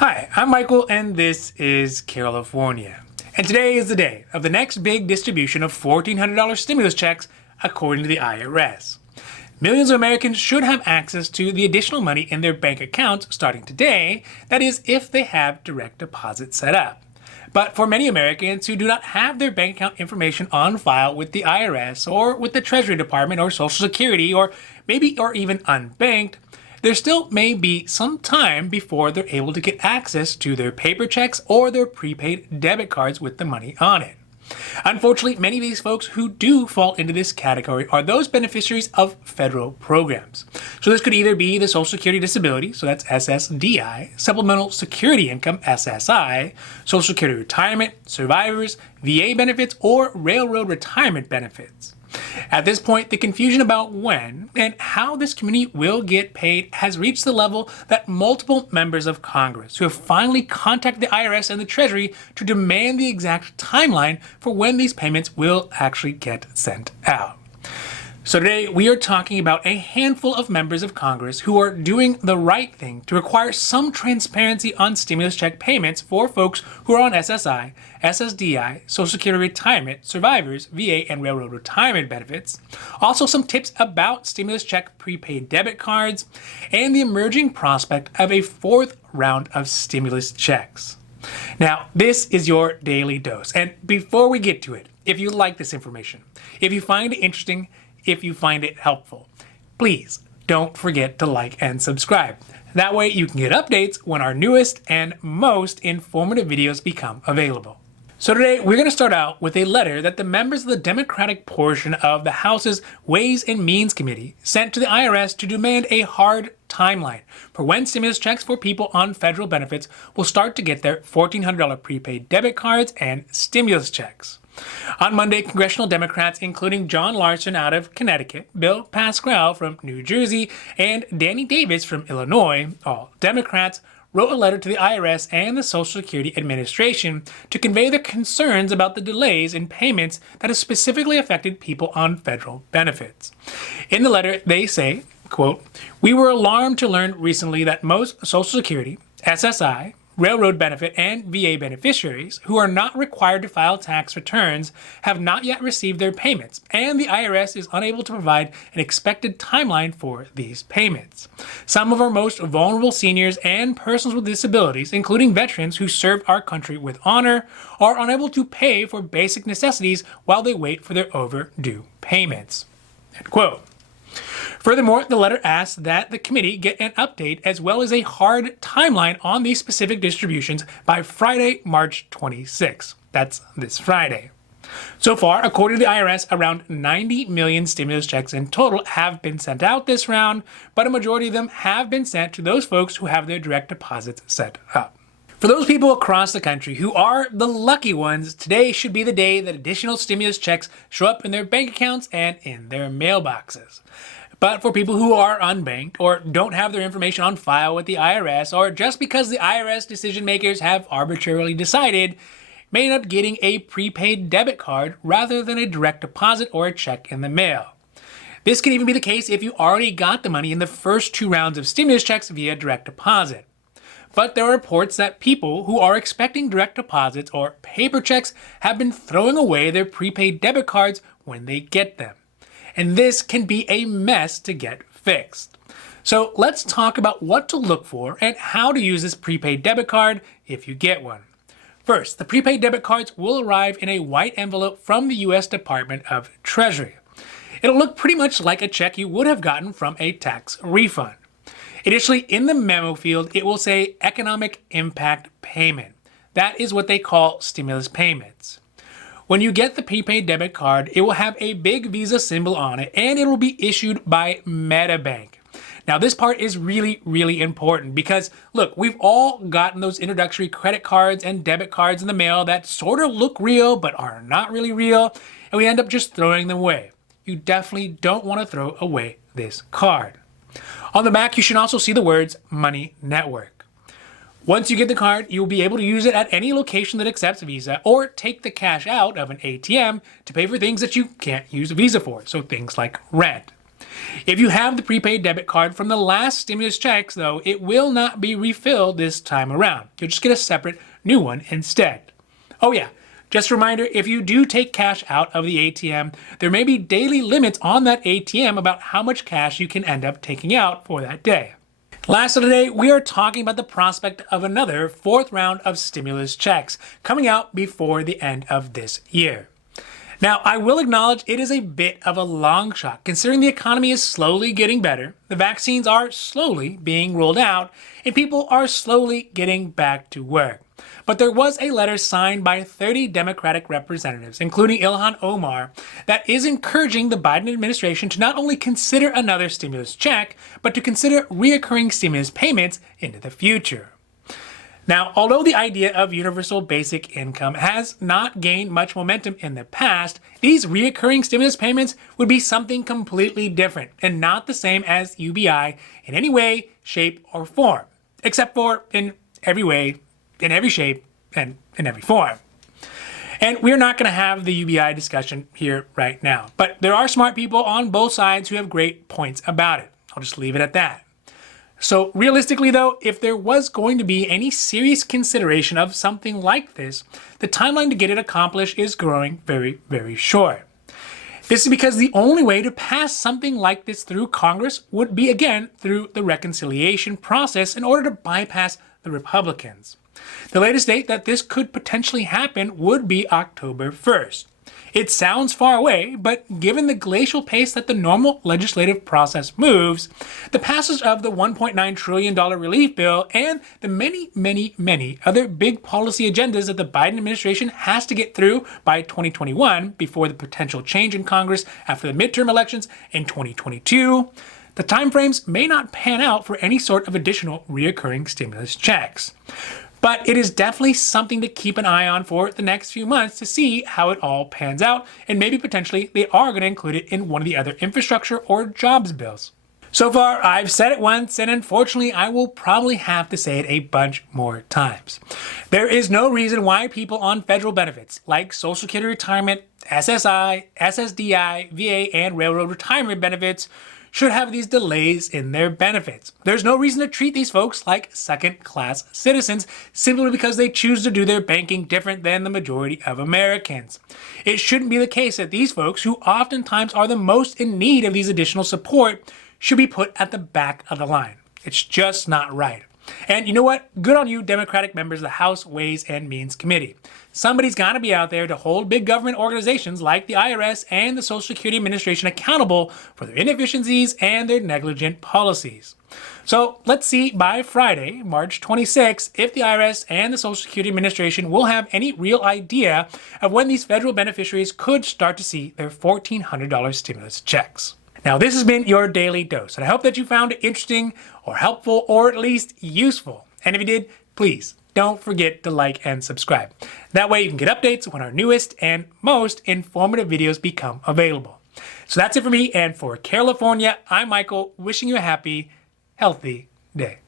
Hi, I'm Michael, and this is California. And today is the day of the next big distribution of $1,400 stimulus checks, according to the IRS. Millions of Americans should have access to the additional money in their bank accounts starting today, that is, if they have direct deposit set up. But for many Americans who do not have their bank account information on file with the IRS or with the Treasury Department or Social Security or even unbanked, there still may be some time before they're able to get access to their paper checks or their prepaid debit cards with the money on it. Unfortunately, many of these folks who do fall into this category are those beneficiaries of federal programs. So this could either be the Social Security Disability, so that's SSDI, Supplemental Security Income, SSI, Social Security Retirement, Survivors, VA benefits, or Railroad Retirement benefits. At this point, the confusion about when and how this community will get paid has reached the level that multiple members of Congress who have finally contacted the IRS and the Treasury to demand the exact timeline for when these payments will actually get sent out. So today we are talking about a handful of members of Congress who are doing the right thing to require some transparency on stimulus check payments for folks who are on SSI, SSDI, Social Security Retirement, Survivors, VA, and Railroad Retirement benefits. Also some tips about stimulus check prepaid debit cards and the emerging prospect of a fourth round of stimulus checks. Now, this is your daily dose. And before we get to it, if you like this information, if you find it interesting, if you find it helpful, please don't forget to like and subscribe. That way you can get updates when our newest and most informative videos become available. So today we're going to start out with a letter that the members of the Democratic portion of the House's Ways and Means Committee sent to the IRS to demand a hard timeline for when stimulus checks for people on federal benefits will start to get their $1,400 prepaid debit cards and stimulus checks. On Monday, Congressional Democrats, including John Larson out of Connecticut, Bill Pascrell from New Jersey, and Danny Davis from Illinois, all Democrats, wrote a letter to the IRS and the Social Security Administration to convey their concerns about the delays in payments that have specifically affected people on federal benefits. In the letter, they say, quote, "We were alarmed to learn recently that most Social Security, SSI, Railroad benefit, and VA beneficiaries who are not required to file tax returns have not yet received their payments, and the IRS is unable to provide an expected timeline for these payments. Some of our most vulnerable seniors and persons with disabilities, including veterans who served our country with honor, are unable to pay for basic necessities while they wait for their overdue payments." End quote. Furthermore, the letter asks that the committee get an update as well as a hard timeline on these specific distributions by Friday, March 26. That's this Friday. So far, according to the IRS, around 90 million stimulus checks in total have been sent out this round, but a majority of them have been sent to those folks who have their direct deposits set up. For those people across the country who are the lucky ones, today should be the day that additional stimulus checks show up in their bank accounts and in their mailboxes. But for people who are unbanked or don't have their information on file with the IRS, or just because the IRS decision makers have arbitrarily decided, may end up getting a prepaid debit card rather than a direct deposit or a check in the mail. This can even be the case if you already got the money in the first two rounds of stimulus checks via direct deposit. But there are reports that people who are expecting direct deposits or paper checks have been throwing away their prepaid debit cards when they get them. And this can be a mess to get fixed. So let's talk about what to look for and how to use this prepaid debit card if you get one. First, the prepaid debit cards will arrive in a white envelope from the U.S. Department of Treasury. It'll look pretty much like a check you would have gotten from a tax refund. Additionally, in the memo field, it will say Economic Impact Payment. That is what they call stimulus payments. When you get the prepaid debit card, it will have a big Visa symbol on it, and it will be issued by MetaBank. Now, this part is really, really important because, look, we've all gotten those introductory credit cards and debit cards in the mail that sort of look real but are not really real, and we end up just throwing them away. You definitely don't want to throw away this card. On the back, you should also see the words Money Network. Once you get the card, you'll be able to use it at any location that accepts Visa or take the cash out of an ATM to pay for things that you can't use Visa for, so things like rent. If you have the prepaid debit card from the last stimulus checks, though, it will not be refilled this time around. You'll just get a separate new one instead. Oh yeah, just a reminder, if you do take cash out of the ATM, there may be daily limits on that ATM about how much cash you can end up taking out for that day. Last of the day, we are talking about the prospect of another fourth round of stimulus checks coming out before the end of this year. Now, I will acknowledge it is a bit of a long shot, considering the economy is slowly getting better, the vaccines are slowly being rolled out, and people are slowly getting back to work. But there was a letter signed by 30 Democratic representatives, including Ilhan Omar, that is encouraging the Biden administration to not only consider another stimulus check, but to consider reoccurring stimulus payments into the future. Now, although the idea of universal basic income has not gained much momentum in the past, these reoccurring stimulus payments would be something completely different and not the same as UBI in any way, shape, or form, except for in every way, in every shape, and in every form. And we're not going to have the UBI discussion here right now, but there are smart people on both sides who have great points about it. I'll just leave it at that. So realistically though, if there was going to be any serious consideration of something like this, the timeline to get it accomplished is growing very, very short. This is because the only way to pass something like this through Congress would be, again, through the reconciliation process in order to bypass the Republicans. The latest date that this could potentially happen would be October 1st. It sounds far away, but given the glacial pace that the normal legislative process moves, the passage of the $1.9 trillion relief bill and the many other big policy agendas that the Biden administration has to get through by 2021 before the potential change in Congress after the midterm elections in 2022, the timeframes may not pan out for any sort of additional reoccurring stimulus checks. But it is definitely something to keep an eye on for the next few months to see how it all pans out, and maybe potentially they are going to include it in one of the other infrastructure or jobs bills. So far, I've said it once, and unfortunately, I will probably have to say it a bunch more times. There is no reason why people on federal benefits like Social Security retirement, SSI, SSDI, VA, and railroad retirement benefits should have these delays in their benefits. There's no reason to treat these folks like second-class citizens simply because they choose to do their banking different than the majority of Americans. It shouldn't be the case that these folks, who oftentimes are the most in need of these additional support, should be put at the back of the line. It's just not right. And you know what? Good on you, Democratic members of the House Ways and Means Committee. Somebody's got to be out there to hold big government organizations like the IRS and the Social Security Administration accountable for their inefficiencies and their negligent policies. So let's see by Friday, March 26th, if the IRS and the Social Security Administration will have any real idea of when these federal beneficiaries could start to see their $1,400 stimulus checks. Now, this has been your Daily Dose, and I hope that you found it interesting or helpful or at least useful. And if you did, please don't forget to like and subscribe. That way you can get updates when our newest and most informative videos become available. So that's it for me, and for California, I'm Michael, wishing you a happy, healthy day.